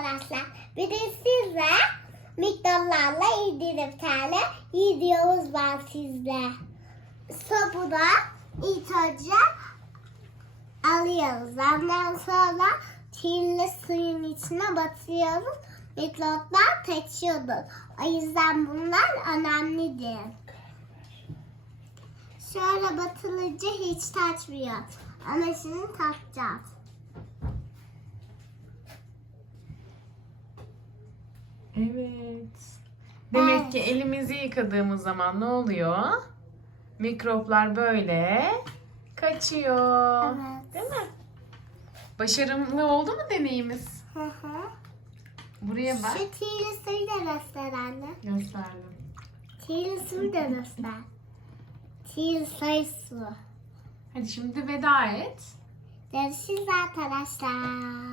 arkadaşlar. Bir de size miktarlarla ilgili bir tane videomuz var sizde. Sobu da ilk alıyoruz. Ondan sonra kirli suyun içine batıyoruz. Mikroplar kaçıyordur. O yüzden bunlar önemlidir. Şöyle batılınca hiç taçmıyor. Ama şimdi takacağız. Evet. Demek Evet. ki elimizi yıkadığımız zaman ne oluyor? Mikroplar böyle kaçıyor. Evet. Değil mi? Başarılı oldu mu deneyimiz? Hı hı. Buraya bak. Şu kirli suyu da göster anne. Gösterdim. Kirli suyu da göster. Suyu su. Hadi şimdi veda et. Görüşürüz arkadaşlar.